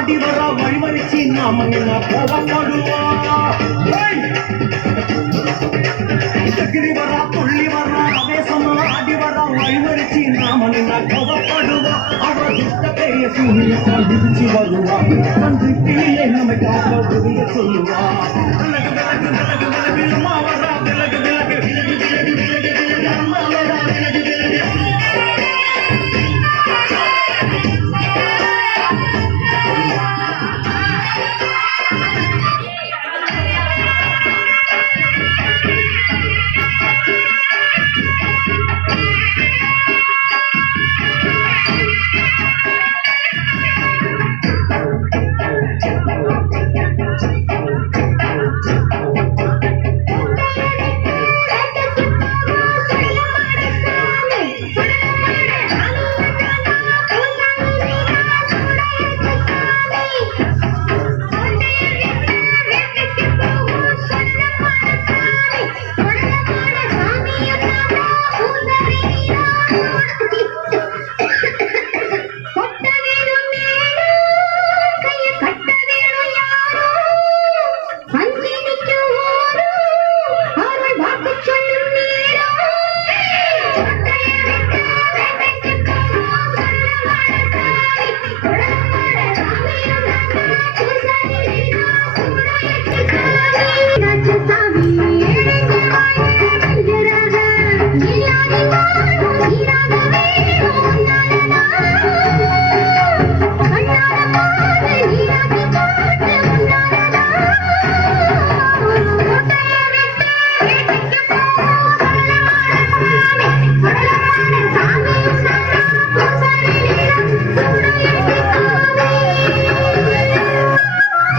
ஆடி வரா வழிமறிச்சு நாம என்ன கோவப்படுவா சக்கரி வரா துள்ளி வரா ஆவேசமா ஆடி வரா வழிமறிச்சு நாம என்ன கோவப்படுவா அவ துஷ்ட பெரிய சூரியத்தால் விதிச்சு வருவா. தந்தி பிள்ளை நம்மை சொல்லுவா.